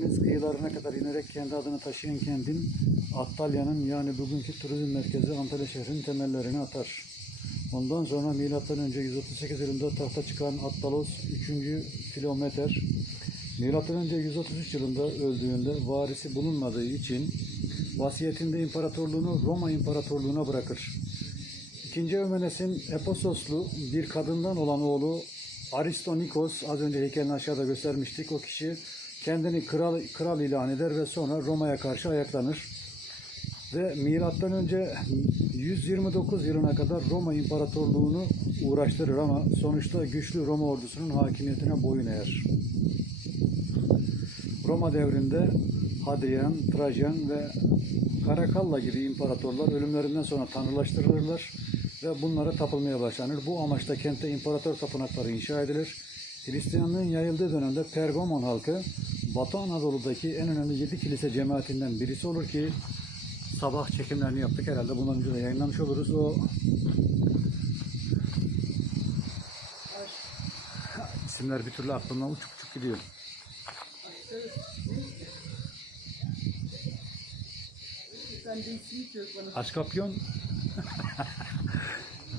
kıyılarına kadar inerek kendi adını taşıyan kentin Antalya'nın yani bugünkü turizm merkezi Antalya şehrinin temellerini atar. Ondan sonra milattan önce 138 yılında tahta çıkan Attalos 3. Filometer milattan önce 133 yılında öldüğünde varisi bulunmadığı için vasiyetinde imparatorluğunu Roma İmparatorluğu'na bırakır. İkinci Ömenes'in Epososlu bir kadından olan oğlu Aristonikos az önce heykelini aşağıda göstermiştik. O kişi kendini kral, kral ilan eder ve sonra Roma'ya karşı ayaklanır. Ve milattan önce 129 yılına kadar Roma İmparatorluğunu uğraştırır ama sonuçta güçlü Roma ordusunun hakimiyetine boyun eğer. Roma devrinde Hadrian, Trajan ve Karakalla gibi imparatorlar ölümlerinden sonra tanrılaştırılırlar ve bunlara tapılmaya başlanır. Bu amaçla kentte imparator tapınakları inşa edilir. Hristiyanlığın yayıldığı dönemde Pergamon halkı Batı Anadolu'daki en önemli 7 kilise cemaatinden birisi olur ki sabah çekimlerini yaptık herhalde bundan önce de yayınlamış oluruz. O isimler bir türlü aklımdan uçup uçup gidiyor. Aşkapyon.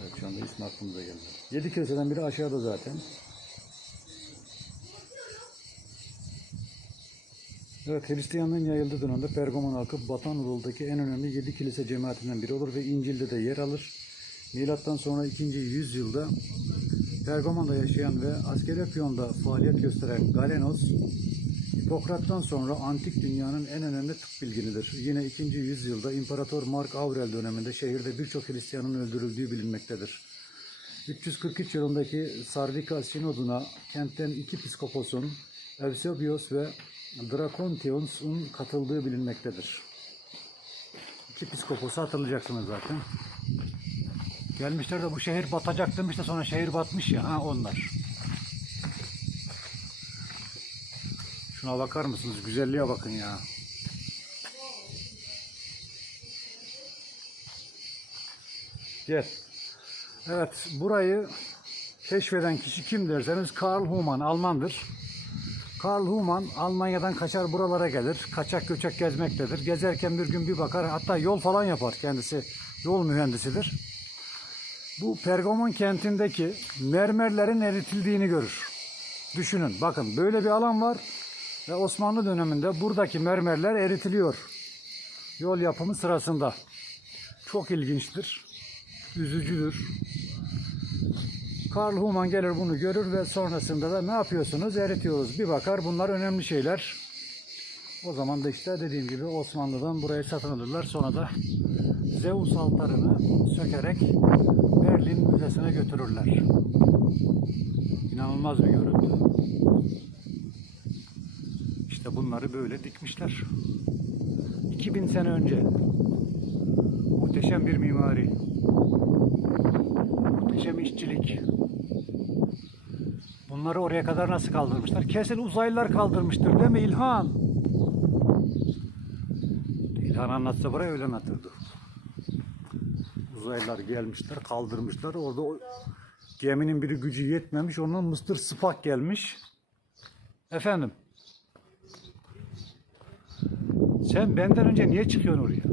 evet şu anda ismi aklımıza geldi. Yedi kiliseden biri aşağıda zaten. Evet Hristiyanlığın yayıldığı dönemde Pergamon halkı Batı Anadolu'daki en önemli yedi kilise cemaatinden biri olur ve İncil'de de yer alır. Milattan sonra 2. yüzyılda Pergamon'da yaşayan ve Askelepion'da faaliyet gösteren Galenos, Hipokrat'tan sonra antik dünyanın en önemli tıp bilginidir. Yine 2. yüzyılda İmparator Mark Aurel döneminde şehirde birçok Hristiyanın öldürüldüğü bilinmektedir. 343 yılındaki Sardika Sinodu'na kentten iki piskoposun Eusebius ve Drakontios'un katıldığı bilinmektedir. İki piskoposu hatırlayacaksınız zaten. Gelmişler de bu şehir batacak demiş de sonra şehir batmış ya ha onlar. Şuna bakar mısınız? Güzelliğe bakın ya. Gel. Evet, burayı keşfeden kişi kim derseniz Karl Humann, Almandır. Karl Humann Almanya'dan kaçar buralara gelir. Kaçak göçek gezmektedir. Gezerken bir gün bir bakar hatta yol falan yapar kendisi. Yol mühendisidir. Bu Pergamon kentindeki mermerlerin eritildiğini görür. Düşünün bakın böyle bir alan var ve Osmanlı döneminde buradaki mermerler eritiliyor. Yol yapımı sırasında. Çok ilginçtir. Üzücüdür. Karl Humann gelir bunu görür ve sonrasında da ne yapıyorsunuz? Eritiyoruz. Bir bakar bunlar önemli şeyler. O zaman da işte dediğim gibi Osmanlı'dan burayı satın alırlar. Sonra da Zeus altarını sökerek Berlin Müzesi'ne götürürler. İnanılmaz bir görüntü. İşte bunları böyle dikmişler. 2000 sene önce. Muhteşem bir mimari. Muhteşem işçilik. Bunları oraya kadar nasıl kaldırmışlar? Kesin uzaylılar kaldırmıştır değil mi İlhan? İlhan anlatsa buraya öyle anlatırdı. Uzaylılar gelmişler, kaldırmışlar. Orada o geminin biri gücü yetmemiş. Ondan Mr. Spock gelmiş. Efendim? Sen benden önce niye çıkıyorsun oraya?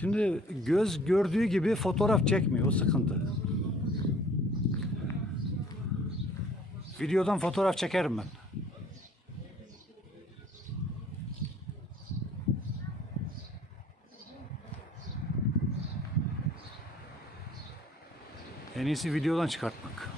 Şimdi göz gördüğü gibi fotoğraf çekmiyor. O sıkıntı. Videodan fotoğraf çekerim ben. En iyisi videodan çıkartmak.